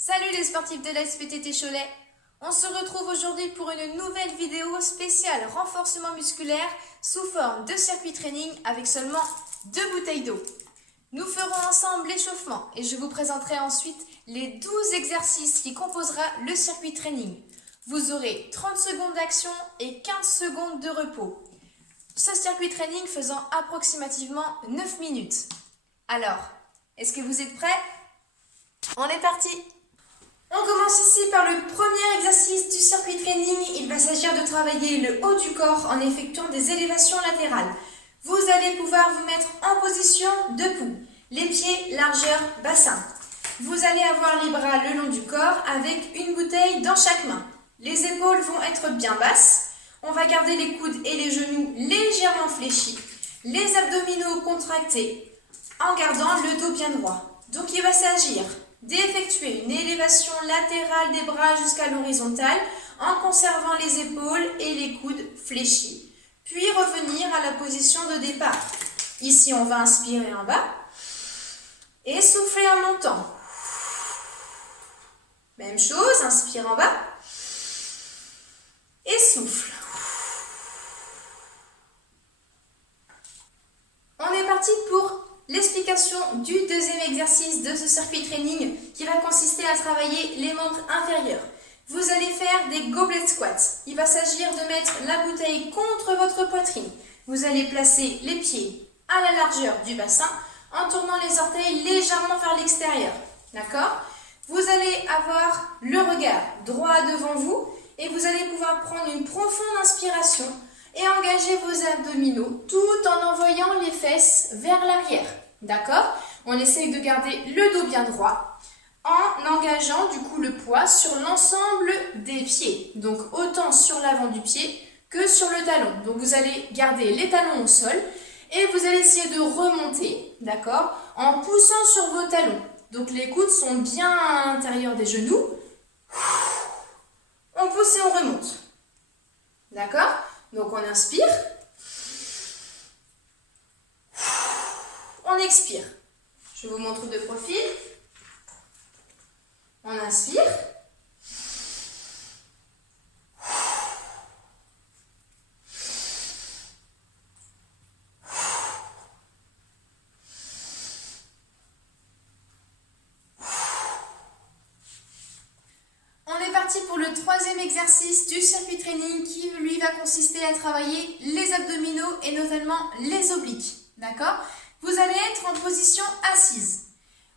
Salut les sportifs de la SPTT Cholet. On se retrouve aujourd'hui pour une nouvelle vidéo spéciale renforcement musculaire sous forme de circuit training avec seulement 2 bouteilles d'eau. Nous ferons ensemble l'échauffement et je vous présenterai ensuite les 12 exercices qui composera le circuit training. Vous aurez 30 secondes d'action et 15 secondes de repos. Ce circuit training faisant approximativement 9 minutes. Alors, est-ce que vous êtes prêts? On est parti! On commence ici par le premier exercice du circuit training. Il va s'agir de travailler le haut du corps en effectuant des élévations latérales. Vous allez pouvoir vous mettre en position debout, les pieds largeur bassin. Vous allez avoir les bras le long du corps avec une bouteille dans chaque main. Les épaules vont être bien basses. On va garder les coudes et les genoux légèrement fléchis, les abdominaux contractés en gardant le dos bien droit. Donc il va s'agir d'effectuer une élévation latérale des bras jusqu'à l'horizontale en conservant les épaules et les coudes fléchis, puis revenir à la position de départ. Ici, on va inspirer en bas et souffler en montant. Même chose, inspire en bas et souffle. On est parti pour l'explication du deuxième exercice de ce circuit training qui va consister à travailler les membres inférieurs. Vous allez faire des goblet squats. Il va s'agir de mettre la bouteille contre votre poitrine. Vous allez placer les pieds à la largeur du bassin en tournant les orteils légèrement vers l'extérieur. D'accord? Vous allez avoir le regard droit devant vous et vous allez pouvoir prendre une profonde inspiration et engager vos abdominaux tout en envoyant les fesses vers l'arrière. D'accord? On essaye de garder le dos bien droit en engageant du coup le poids sur l'ensemble des pieds. Donc autant sur l'avant du pied que sur le talon. Donc vous allez garder les talons au sol et vous allez essayer de remonter, d'accord, en poussant sur vos talons. Donc les coudes sont bien à l'intérieur des genoux. On pousse et on remonte. D'accord? Donc on inspire, on expire. Je vous montre de profil. On inspire, on est parti pour le troisième exercice du circuit training qui lui va consister à travailler les abdominaux et notamment les obliques. D'accord? Vous allez être en position assise.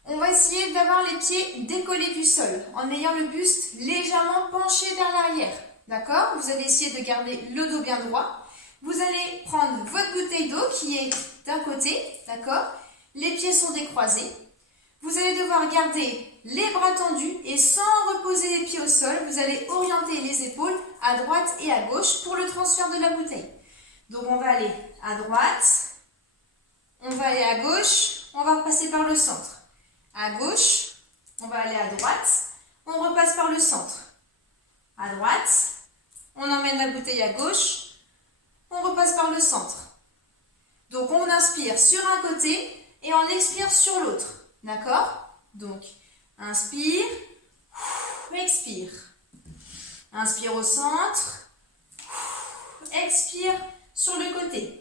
On va essayer d'avoir les pieds décollés du sol en ayant le buste légèrement penché vers l'arrière. D'accord? Vous allez essayer de garder le dos bien droit. Vous allez prendre votre bouteille d'eau qui est d'un côté. D'accord? Les pieds sont décroisés. Vous allez devoir garder les bras tendus et sans reposer les pieds au sol, vous allez orienter les épaules à droite et à gauche pour le transfert de la bouteille. Donc on va aller à droite, on va aller à gauche, on va repasser par le centre. À gauche, on va aller à droite, on repasse par le centre. À droite, on emmène la bouteille à gauche, on repasse par le centre. Donc on inspire sur un côté et on expire sur l'autre. D'accord? Donc, inspire, expire. Inspire au centre, expire sur le côté.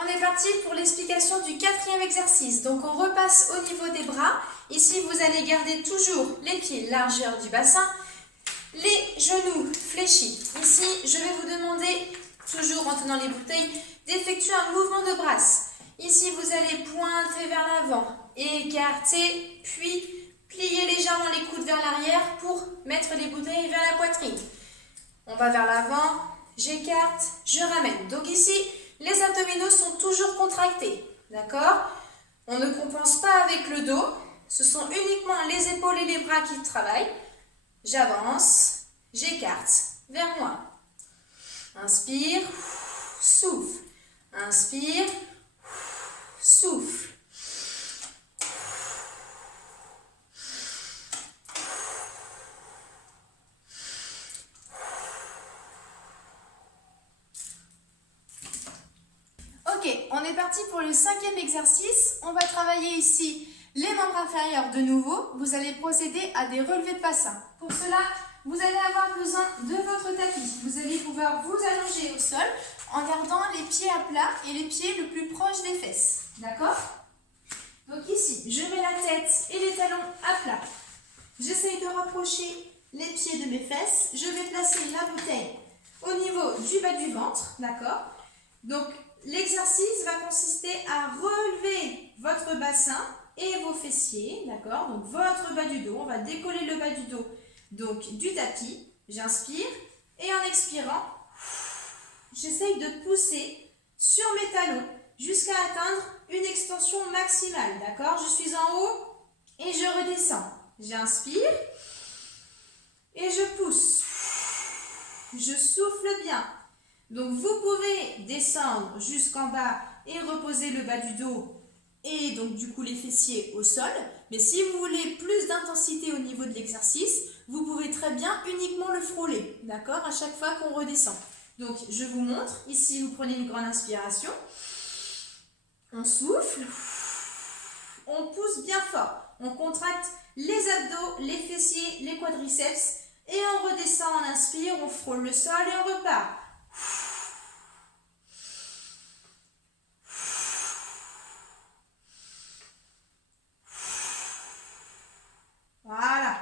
On est parti pour l'explication du quatrième exercice. Donc on repasse au niveau des bras. Ici, vous allez garder toujours les pieds largeur du bassin, les genoux fléchis. Ici, je vais vous demander, toujours en tenant les bouteilles, d'effectuer un mouvement de brasse. Ici, vous allez pointer vers l'avant, écarter, puis plier légèrement les coudes vers l'arrière pour mettre les bouteilles vers la poitrine. On va vers l'avant, j'écarte, je ramène. Donc ici, les abdominaux sont toujours contractés, d'accord? On ne compense pas avec le dos, ce sont uniquement les épaules et les bras qui travaillent. J'avance, j'écarte vers moi. Inspire, souffle. Inspire, souffle. on est parti pour le 5e exercice. On va travailler ici les membres inférieurs de nouveau. Vous allez procéder à des relevés de bassin. Pour cela, vous allez avoir besoin de votre tapis. Vous allez pouvoir vous allonger au sol en gardant les pieds à plat et les pieds le plus proche des fesses. D'accord? Donc ici, je mets la tête et les talons à plat. J'essaye de rapprocher les pieds de mes fesses. Je vais placer la bouteille au niveau du bas du ventre. D'accord? Donc, l'exercice va consister à relever votre bassin et vos fessiers. D'accord? Donc, votre bas du dos. On va décoller le bas du dos donc du tapis. J'inspire et en expirant, j'essaye de pousser sur mes talons jusqu'à atteindre une extension maximale. D'accord? Je suis en haut et je redescends. J'inspire et je pousse. Je souffle bien. Donc, vous pouvez descendre jusqu'en bas et reposer le bas du dos et donc du coup les fessiers au sol. Mais si vous voulez plus d'intensité au niveau de l'exercice, vous pouvez très bien uniquement le frôler, d'accord, à chaque fois qu'on redescend. Donc, je vous montre. Ici, vous prenez une grande inspiration. On souffle. On pousse bien fort. On contracte les abdos, les fessiers, les quadriceps. Et on redescend, on inspire, on frôle le sol et on repart. Voilà.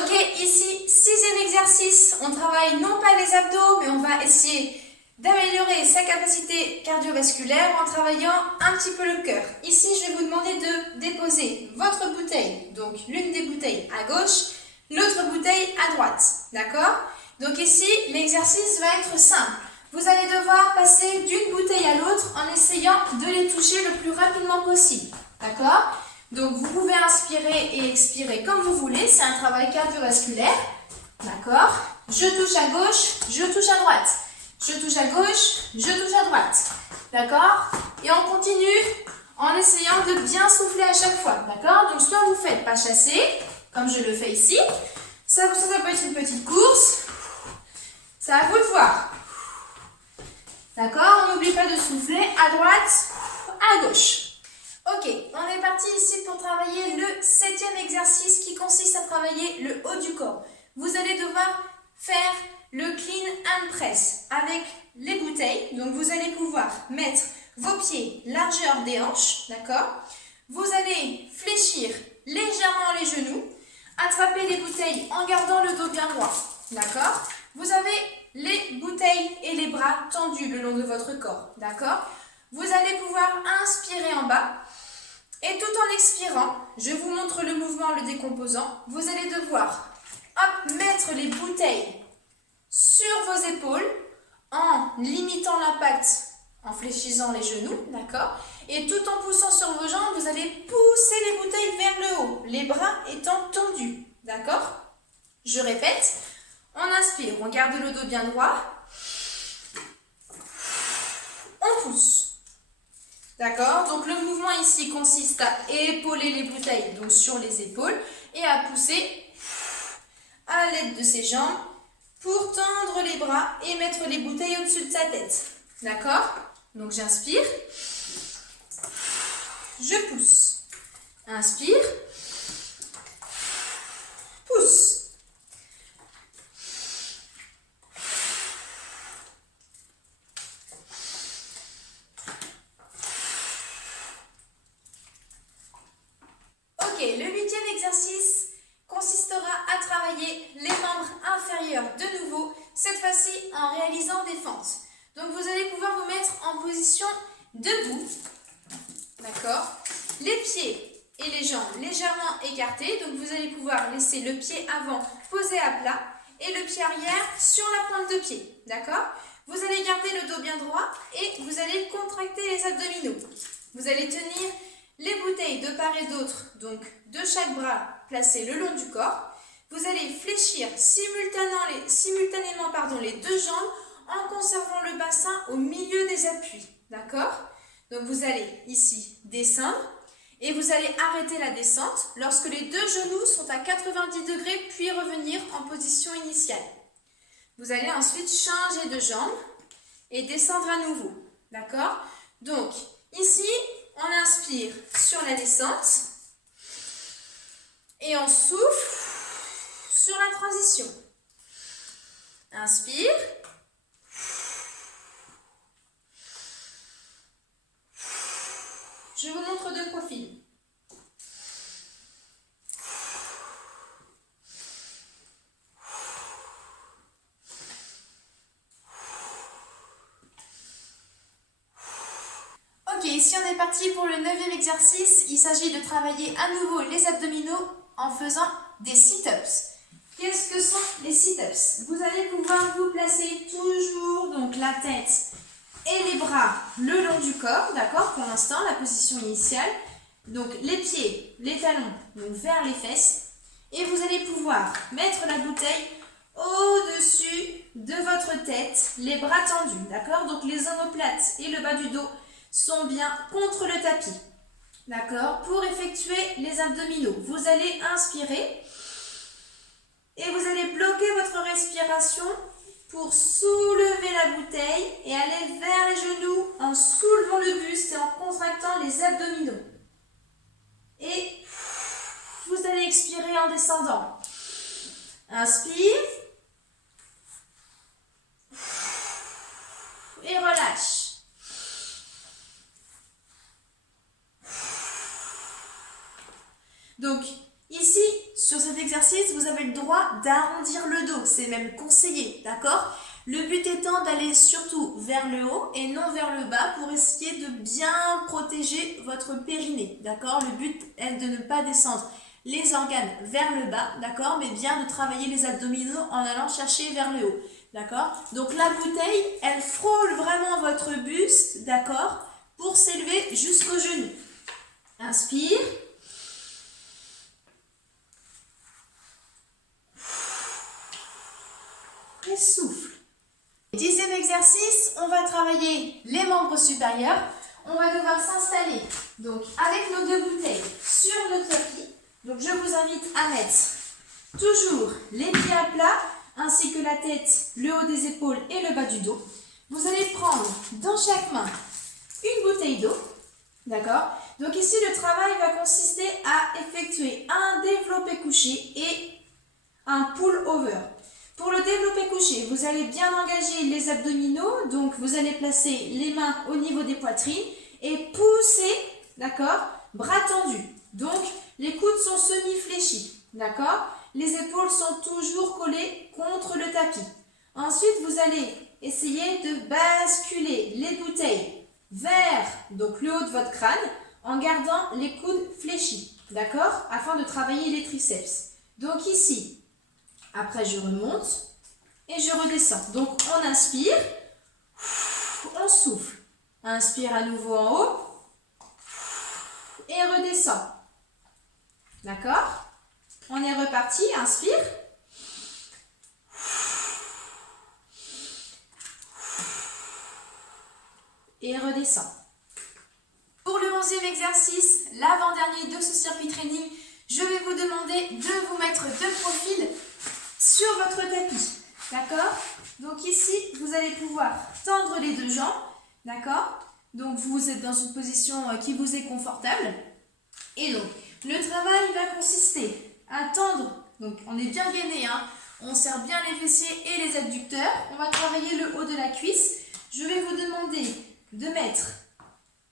Ok, ici, 6e exercice. On travaille non pas les abdos, mais on va essayer d'améliorer sa capacité cardiovasculaire en travaillant un petit peu le cœur. Ici, je vais vous demander de déposer votre bouteille, donc l'une des bouteilles à gauche, l'autre bouteille à droite. D'accord? Donc ici, l'exercice va être simple. Vous allez devoir passer d'une bouteille à l'autre en essayant de les toucher le plus rapidement possible. D'accord? Donc, vous pouvez inspirer et expirer comme vous voulez. C'est un travail cardiovasculaire. D'accord? Je touche à gauche, je touche à droite. Je touche à gauche, je touche à droite. D'accord? Et on continue en essayant de bien souffler à chaque fois. D'accord? Donc, soit vous faites pas chasser, comme je le fais ici. Ça peut être une petite course. C'est à vous de voir. D'accord? On n'oublie pas de souffler à droite, à gauche. Ok, on est parti ici pour travailler le 7e exercice qui consiste à travailler le haut du corps. Vous allez devoir faire le clean and press avec les bouteilles. Donc, vous allez pouvoir mettre vos pieds largeur des hanches, d'accord? Vous allez fléchir légèrement les genoux, attraper les bouteilles en gardant le dos bien droit, d'accord? Vous avez les bouteilles et les bras tendus le long de votre corps, d'accord? Vous allez pouvoir inspirer en bas et tout en expirant, je vous montre le mouvement, le décomposant. Vous allez devoir mettre les bouteilles sur vos épaules en limitant l'impact, en fléchissant les genoux, d'accord? Et tout en poussant sur vos jambes, vous allez pousser les bouteilles vers le haut, les bras étant tendus, d'accord? Je répète, on inspire, on garde le dos bien droit, on pousse. D'accord? Donc le mouvement ici consiste à épauler les bouteilles donc sur les épaules et à pousser à l'aide de ses jambes pour tendre les bras et mettre les bouteilles au-dessus de sa tête. D'accord? Donc j'inspire, je pousse. Inspire, pousse. Ok, le 8e exercice consistera à travailler les membres inférieurs de nouveau, cette fois-ci en réalisant des fentes. Donc vous allez pouvoir vous mettre en position debout, d'accord? Les pieds et les jambes légèrement écartés, donc vous allez pouvoir laisser le pied avant posé à plat et le pied arrière sur la pointe de pied, d'accord? Vous allez garder le dos bien droit et vous allez contracter les abdominaux. Vous allez tenir les bouteilles de part et d'autre, donc de chaque bras placé le long du corps. Vous allez fléchir simultanément les deux jambes en conservant le bassin au milieu des appuis. D'accord? Donc vous allez ici descendre et vous allez arrêter la descente lorsque les deux genoux sont à 90 degrés puis revenir en position initiale. Vous allez ensuite changer de jambe et descendre à nouveau. D'accord? Donc, ici, on inspire sur la descente et on souffle sur la transition. Inspire. Je vous montre de profil. Ok, ici on est parti pour le 9e exercice. Il s'agit de travailler à nouveau les abdominaux en faisant des sit-ups. Qu'est-ce que sont les sit-ups? Vous allez pouvoir vous placer toujours donc la tête et les bras le long du corps, d'accord? Pour l'instant, la position initiale. Donc les pieds, les talons donc vers les fesses. Et vous allez pouvoir mettre la bouteille au-dessus de votre tête, les bras tendus, d'accord? Donc les omoplates et le bas du dos sont bien contre le tapis, d'accord? Pour effectuer les abdominaux, vous allez inspirer et vous allez bloquer votre respiration pour soulever la bouteille et aller vers les genoux en soulevant le buste et en contractant les abdominaux. Et vous allez expirer en descendant. Inspire. Et relâche. Donc, ici, sur cet exercice, vous avez le droit d'arrondir le dos. C'est même conseillé, d'accord? Le but étant d'aller surtout vers le haut et non vers le bas pour essayer de bien protéger votre périnée, d'accord? Le but est de ne pas descendre les organes vers le bas, d'accord? Mais bien de travailler les abdominaux en allant chercher vers le haut, d'accord? Donc la bouteille, elle frôle vraiment votre buste, d'accord? Pour s'élever jusqu'aux genoux. Inspire. Et souffle. 10e exercice, on va travailler les membres supérieurs. On va devoir s'installer donc avec nos 2 bouteilles sur le tapis. Donc je vous invite à mettre toujours les pieds à plat ainsi que la tête, le haut des épaules et le bas du dos. Vous allez prendre dans chaque main une bouteille d'eau. D'accord? Donc ici le travail va consister à effectuer un développé couché et un pull-over. Pour le développé couché, vous allez bien engager les abdominaux, donc vous allez placer les mains au niveau des poitrines et pousser, d'accord, bras tendus. Donc les coudes sont semi-fléchis, d'accord? Les épaules sont toujours collées contre le tapis. Ensuite, vous allez essayer de basculer les bouteilles vers donc, le haut de votre crâne en gardant les coudes fléchis, d'accord? Afin de travailler les triceps. Donc ici, après, je remonte et je redescends. Donc, on inspire, on souffle. Inspire à nouveau en haut et redescend. D'accord? On est reparti. Inspire. Et redescend. Pour le 11e exercice, l'avant-dernier de ce circuit training, je vais vous demander de vous mettre de profil sur votre tapis, d'accord? Donc ici, vous allez pouvoir tendre les 2 jambes, d'accord? Donc vous êtes dans une position qui vous est confortable. Et donc, le travail va consister à tendre, donc on est bien gainé, hein? On serre bien les fessiers et les adducteurs. On va travailler le haut de la cuisse. Je vais vous demander de mettre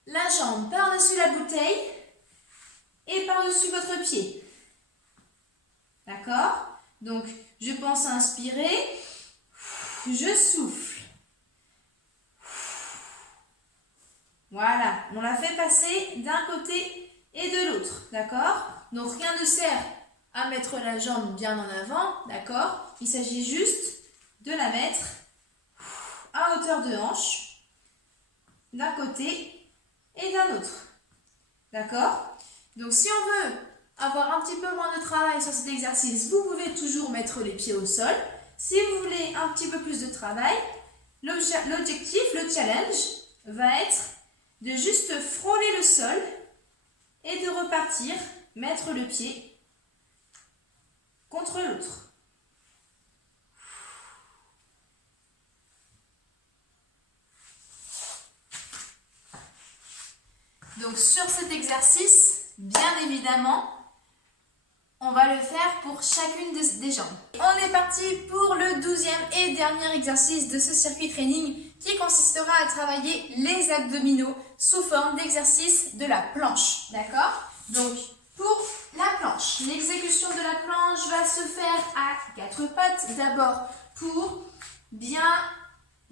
la jambe par-dessus la bouteille et par-dessus votre pied. D'accord? Donc, je pense à inspirer, je souffle. Voilà, on l'a fait passer d'un côté et de l'autre, d'accord? Donc, rien ne sert à mettre la jambe bien en avant, d'accord? Il s'agit juste de la mettre à hauteur de hanche, d'un côté et d'un autre, d'accord? Donc, si on veut avoir un petit peu moins de travail sur cet exercice, vous pouvez toujours mettre les pieds au sol. Si vous voulez un petit peu plus de travail, l'objectif, le challenge, va être de juste frôler le sol et de repartir, mettre le pied contre l'autre. Donc sur cet exercice, bien évidemment, on va le faire pour chacune des jambes. On est parti pour le 12e et dernier exercice de ce circuit training qui consistera à travailler les abdominaux sous forme d'exercice de la planche. D'accord? Donc pour la planche, l'exécution de la planche va se faire à 4 pattes. D'abord pour bien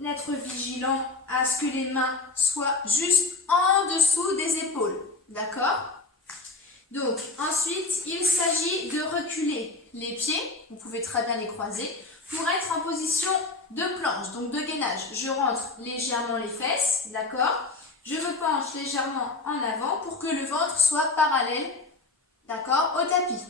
être vigilant à ce que les mains soient juste en dessous des épaules. D'accord? Donc, ensuite, il s'agit de reculer les pieds, vous pouvez très bien les croiser, pour être en position de planche, donc de gainage. Je rentre légèrement les fesses, d'accord? Je me penche légèrement en avant pour que le ventre soit parallèle, d'accord, au tapis.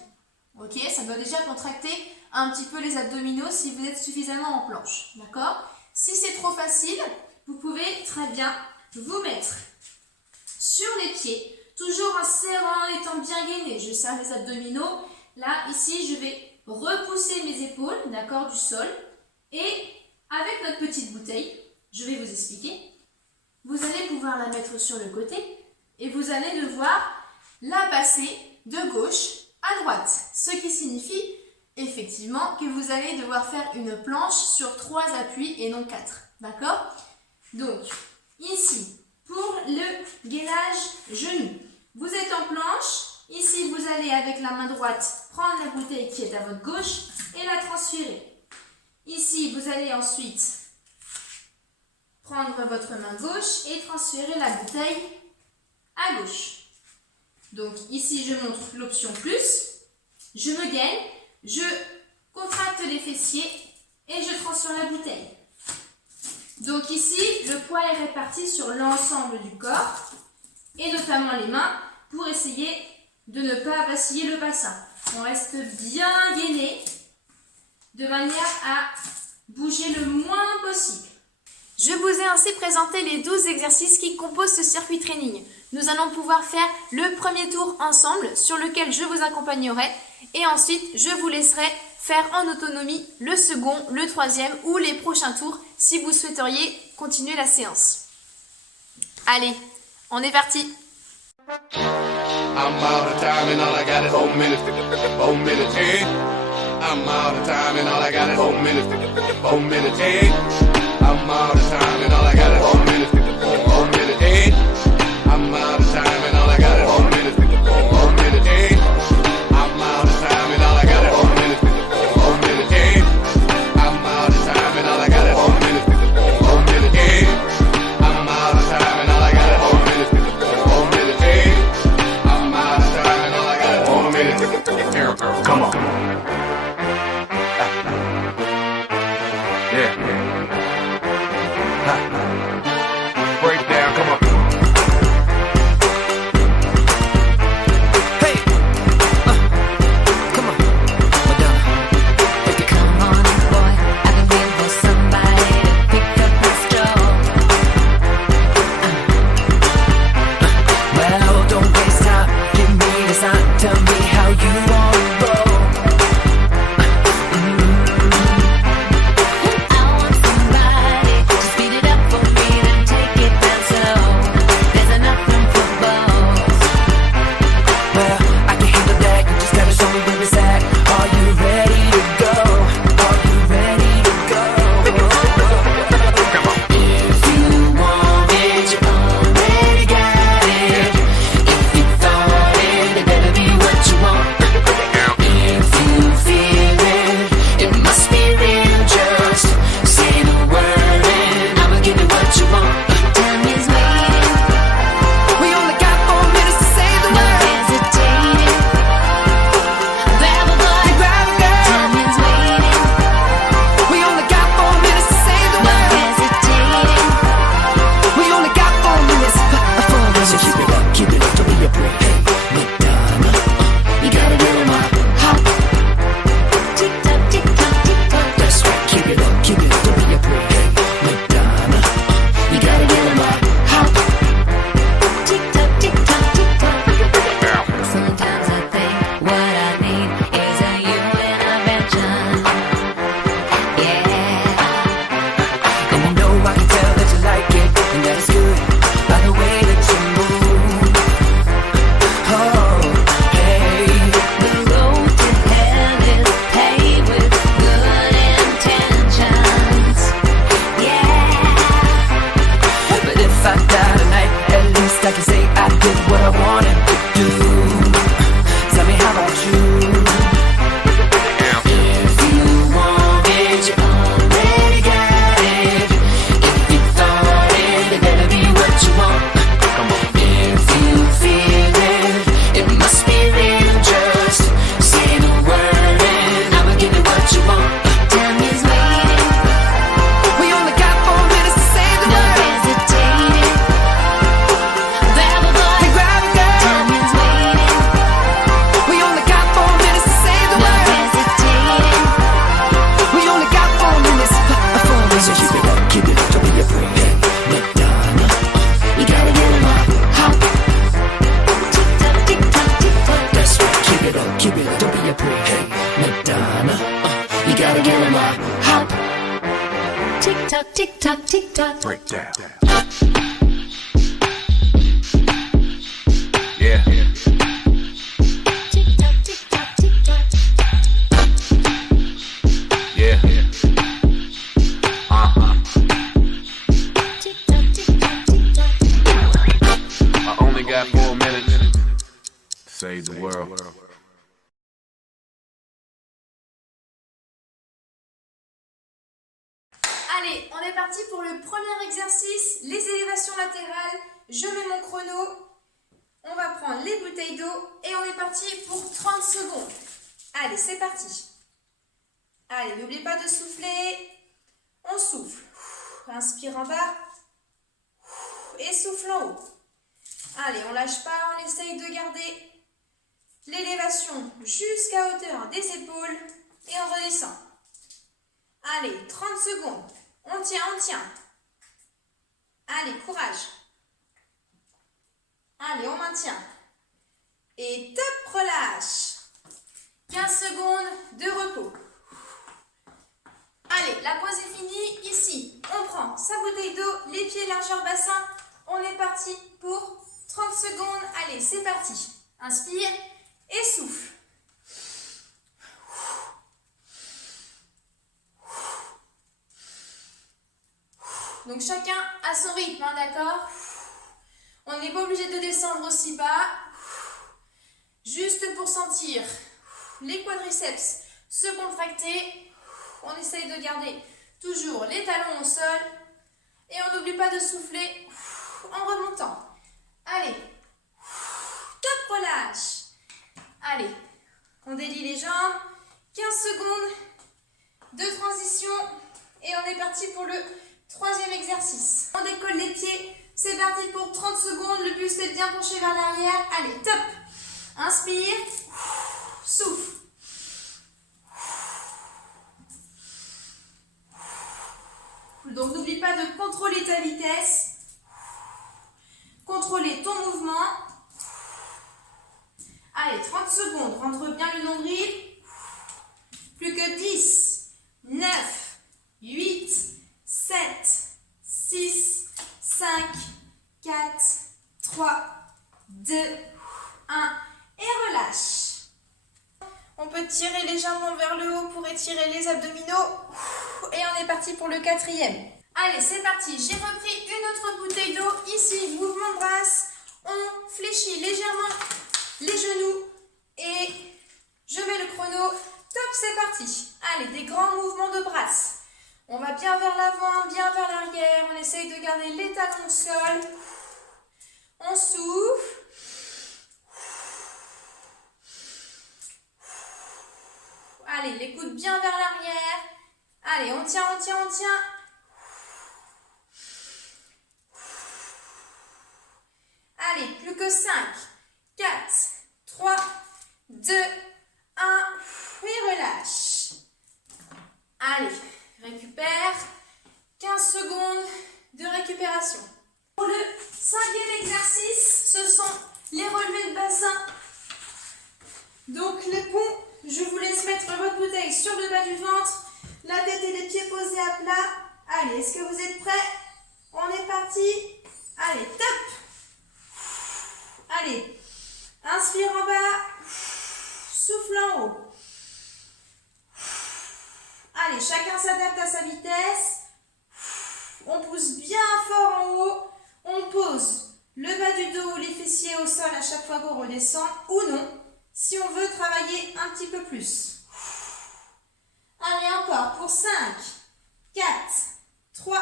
Ok, ça doit déjà contracter un petit peu les abdominaux si vous êtes suffisamment en planche, d'accord? Si c'est trop facile, vous pouvez très bien vous mettre sur les pieds, toujours en serrant, en étant bien gainé. Je serre les abdominaux. Là, ici, je vais repousser mes épaules, d'accord, du sol. Et avec notre petite bouteille, je vais vous expliquer. Vous allez pouvoir la mettre sur le côté et vous allez devoir la passer de gauche à droite. Ce qui signifie effectivement que vous allez devoir faire une planche sur 3 appuis et non 4. D'accord? Donc, ici, pour le gainage genou, vous êtes en planche. Ici, vous allez avec la main droite prendre la bouteille qui est à votre gauche et la transférer. Ici, vous allez ensuite prendre votre main gauche et transférer la bouteille à gauche. Donc ici, je montre l'option plus. Je me gaine, je contracte les fessiers et je transfère la bouteille. Donc ici, le poids est réparti sur l'ensemble du corps et notamment les mains pour essayer de ne pas vaciller le bassin. On reste bien gainé de manière à bouger le moins possible. Je vous ai ainsi présenté les 12 exercices qui composent ce circuit training. Nous allons pouvoir faire le premier tour ensemble sur lequel je vous accompagnerai et ensuite je vous laisserai faire en autonomie le second, le troisième ou les prochains tours si vous souhaiteriez continuer la séance. Allez, on est parti! I'm out of time and all I got is 4 minutes. 4 minutes, hey. I'm out of time and all I got is 4 minutes. 4 minutes, hey. I'm out of time and all I got is 4 minutes. 4 minutes, hey. I'm out of time and all I got is 4 minutes. 4 minutes, hey. I'm out of time and all I got is 4 minutes. 4 minutes, hey. I'm out of time and all I got is 4 minutes. 4 minutes, hey. I'm out of time and all I got is 4 minutes. 4 minutes, hey. I'm out of time and all I got is 4 minutes. Come on. Yeah. Break down, come on. Hey, come on, Madonna. Come on, boy, I've been waiting for somebody to pick up my straw. Well, don't waste time, give me the sign, tell me how you wanna roll. I want somebody to speed it up for me, then take it down slow. There's enough room for both. Well, I can handle that, you just gotta show me where it's at. Are you ready to go? Are you ready to go? If you want it, you already got it. If you thought it, it better be what you want. tock, tick tock, tick tock. Breakdown. Yeah. Tick tock, tick tock, tick tock. Yeah. Tick tock, tick tock, tick tock. I only got 4 minutes to save the world. Allez, on est parti pour le premier exercice, les élévations latérales. Je mets mon chrono. On va prendre les bouteilles d'eau et on est parti pour 30 secondes. Allez, c'est parti. Allez, n'oubliez pas de souffler. On souffle. Inspire en bas. Et souffle en haut. Allez, on lâche pas, on essaye de garder l'élévation jusqu'à hauteur des épaules et on redescend. Allez, 30 secondes. On tient, on tient. Allez, courage. Allez, on maintient. Et top, relâche. 15 secondes de repos. Allez, la pause est finie. Ici, on prend sa bouteille d'eau, les pieds largeur bassin. On est parti pour 30 secondes. Allez, c'est parti. Inspire et souffle. Donc chacun à son rythme, hein, d'accord? On n'est pas obligé de descendre aussi bas. Juste pour sentir les quadriceps se contracter. On essaye de garder toujours les talons au sol. Et on n'oublie pas de souffler en remontant. Allez. Top, relâche. Allez. On délie les jambes. 15 secondes de transition. Et on est parti pour le troisième exercice. On décolle les pieds. C'est parti pour 30 secondes. Le buste est bien penché vers l'arrière. Allez, top. Inspire. Souffle. Donc, n'oublie pas de contrôler ta vitesse. Contrôler ton mouvement. Allez, 30 secondes. Rentre bien le nombril. Plus que 10, 9, 8, 7, 6, 5, 4, 3, 2, 1 et relâche. On peut tirer légèrement vers le haut pour étirer les abdominaux. Et on est parti pour le quatrième. Allez, c'est parti. J'ai repris une autre bouteille d'eau. Ici, mouvement de brasse. On fléchit légèrement les genoux. Et je mets le chrono. Top, c'est parti. Allez, des grands mouvements de brasse. On va bien vers l'avant, bien vers l'arrière. On essaye de garder les talons au sol. On souffle. Allez, les coudes bien vers l'arrière. Allez, on tient, on tient, on tient. Allez, plus que 5, 4, 3, 2, 1. Et relâche. Allez, récupère. 15 secondes de récupération. Pour le cinquième exercice, ce sont les relevés de bassin. Donc, les ponts, je vous laisse mettre votre bouteille sur le bas du ventre. La tête et les pieds posés à plat. Allez, est-ce que vous êtes prêts? On est parti. Allez, top. Allez, inspire en bas. Souffle en haut. Allez, chacun s'adapte à sa vitesse. On pousse bien fort en haut. On pose le bas du dos ou les fessiers au sol à chaque fois qu'on redescend ou non, si on veut travailler un petit peu plus. Allez, encore pour 5, 4, 3,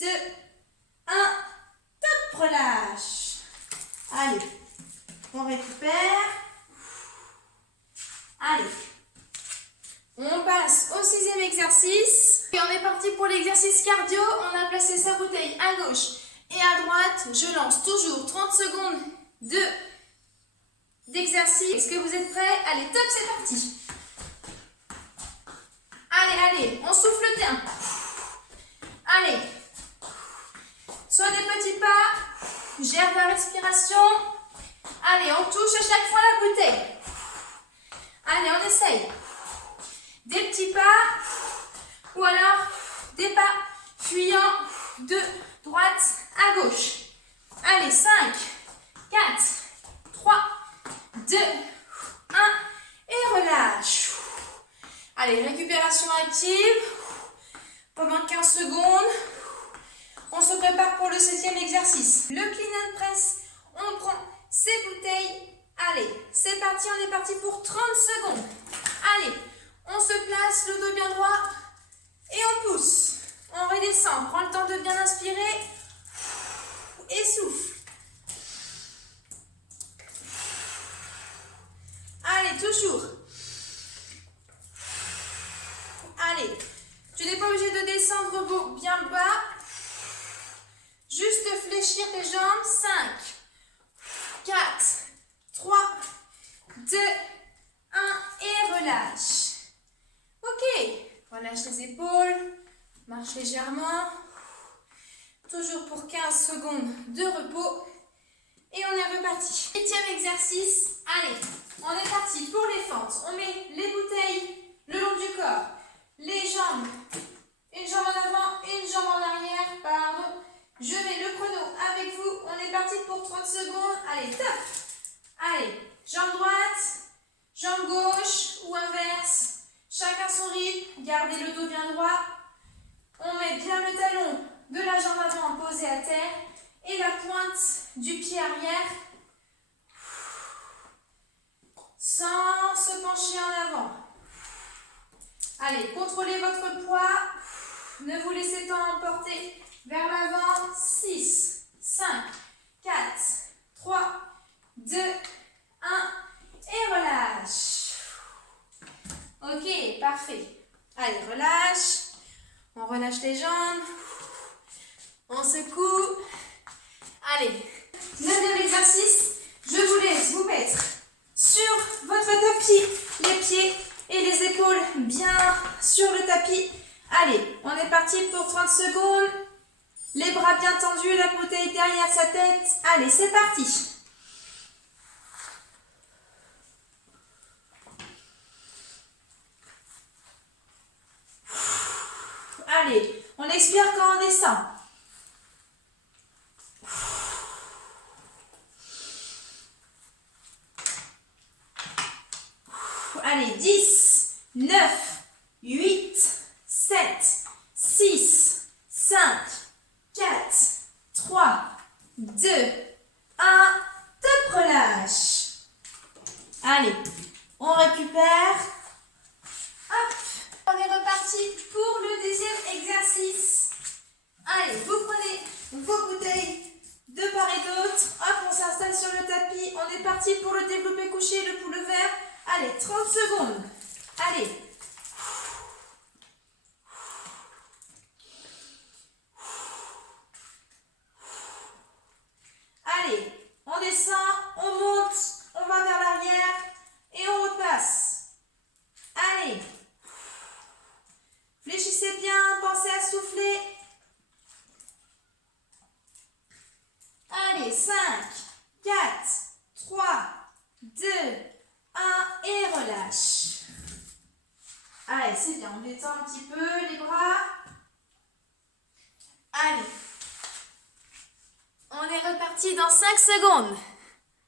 2, 1. Top, relâche. Allez, on récupère. Allez, on passe au sixième exercice. Et on est parti pour l'exercice cardio. On a placé sa bouteille à gauche et à droite. Je lance toujours 30 secondes d'exercice. Est-ce que vous êtes prêts? Allez, top, c'est parti. Allez, allez, on souffle bien. Allez. Soit des petits pas. Gère la respiration. Allez, on touche à chaque fois la bouteille. Allez, on essaye. Des petits pas. Ou alors des pas fuyant de droite à gauche. Allez, 5, 4, 3, 2, 1 et relâche. Allez, récupération active. Pendant 15 secondes. On se prépare pour le 7e exercice. Le clean and press. On prend ces bouteilles. Allez, c'est parti, on est parti pour 30 secondes. Allez, on se place, le dos bien droit et on pousse. On redescend, prends le temps de bien inspirer et souffle. Allez, toujours. Allez, tu n'es pas obligé de descendre bien bas. Juste fléchir tes jambes. 5, 4, 3, 2, 1 et relâche. Ok, relâche les épaules, marche légèrement. Toujours pour 15 secondes de repos. Et on est reparti. 8e exercice. Allez, on est parti pour les fentes. On met les bouteilles le long du corps. Les jambes. Une jambe en avant, une jambe en arrière. Pardon. Je mets le chrono avec vous. On est parti pour 30 secondes. Allez, top. Allez, jambe droite, jambe gauche ou inverse. Chacun son rythme. Gardez le dos bien droit. On met bien le talon de la jambe avant posée à terre et la pointe du pied arrière sans se pencher en avant. Allez, contrôlez votre poids. Ne vous laissez pas emporter vers l'avant. 6, 5, 4, 3, 2, 1 et relâche. Ok, parfait. Allez, relâche. On relâche les jambes. On secoue. Allez, 9e exercice. Je vous laisse vous mettre sur votre tapis, les pieds et les épaules bien sur le tapis. Allez, on est parti pour 30 secondes. Les bras bien tendus, la bouteille derrière sa tête. Allez, c'est parti. Allez, on expire quand on descend. Allez, 10, 9, 8, 7, 6, 5, 4, 3, 2, 1. Top, relâche. Allez, on récupère. Hop, on est reparti pour le 10e exercice. Allez, vous prenez vos bouteilles de part et d'autre. Hop, on s'installe sur le tapis. On est parti pour le développé couché, le pouls vert. Allez, 30 secondes. Allez. Allez, on descend, on monte, on va vers l'arrière et on repasse. Allez. Fléchissez bien, pensez à souffler. Allez, 5, 4, 3, 2, 1 et relâche. Allez, c'est bien, on détend un petit peu les bras. Allez. On est reparti dans 5 secondes.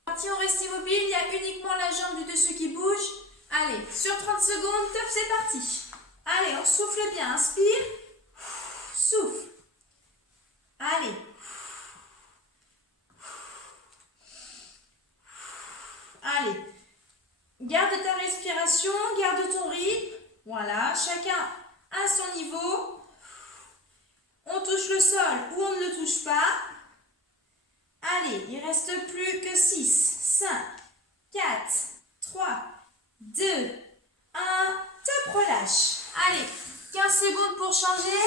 Parti, on reste immobile, il y a uniquement la jambe du dessus qui bouge. Allez, sur 30 secondes, top, c'est parti. Allez, on souffle bien, inspire. Souffle. Allez. Allez. Garde ta respiration, garde ton rythme. Voilà, chacun à son niveau. On touche le sol ou on ne le touche pas. Allez, il ne reste plus que 6, 5, 4, 3, 2, 1. Top, relâche. Allez, 15 secondes pour changer.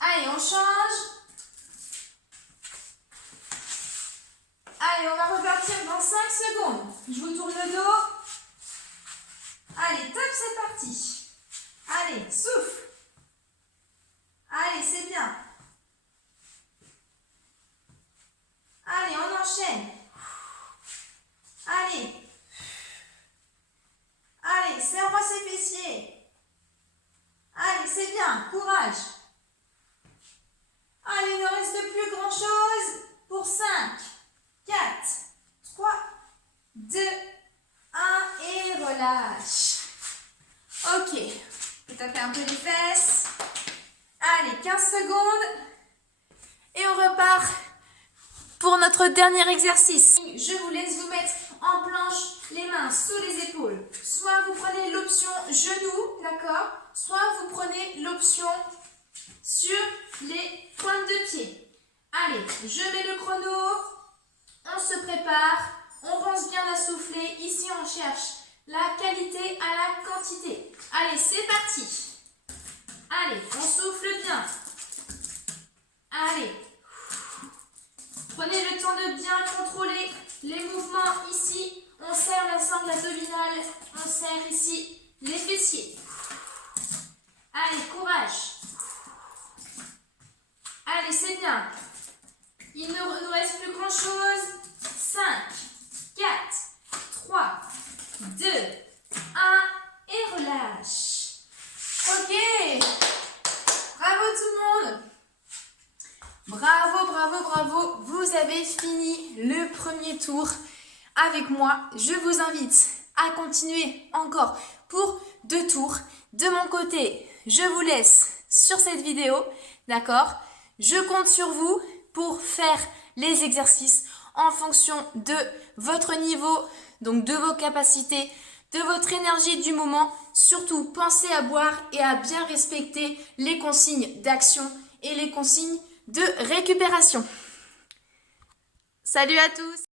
Allez, on change. Allez, on va repartir dans 5 secondes. Je vous tourne le dos. Allez, top, c'est parti. Allez, souffle. Allez, c'est bien. Allez, on enchaîne. Allez. Allez, serre-moi ses fessiers. Allez, c'est bien, courage. relâche. Ok, vous tapez un peu les fesses. Allez, 15 secondes. Et on repart pour notre dernier exercice. Je vous laisse vous mettre en planche, les mains sous les épaules. Soit vous prenez l'option genou, d'accord? Soit vous prenez l'option sur les pointes de pied. Allez, je mets le chrono. On se prépare. On pense bien à souffler. Ici, on cherche la qualité à la quantité. Allez, c'est parti. Allez, on souffle bien. Allez. Prenez le temps de bien contrôler les mouvements ici. On serre la sangle abdominale. On serre ici les fessiers. Allez, courage. Allez, c'est bien. Il ne nous reste plus grand chose. 5, 4, 3, 2, 1 et relâche. Ok. Bravo tout le monde. Bravo, bravo, bravo. Vous avez fini le premier tour avec moi. Je vous invite à continuer encore pour 2 tours. De mon côté, je vous laisse sur cette vidéo. D'accord? Je compte sur vous pour faire les exercices en fonction de votre niveau, donc de vos capacités, de votre énergie du moment. Surtout, pensez à boire et à bien respecter les consignes d'action et les consignes de récupération. Salut à tous!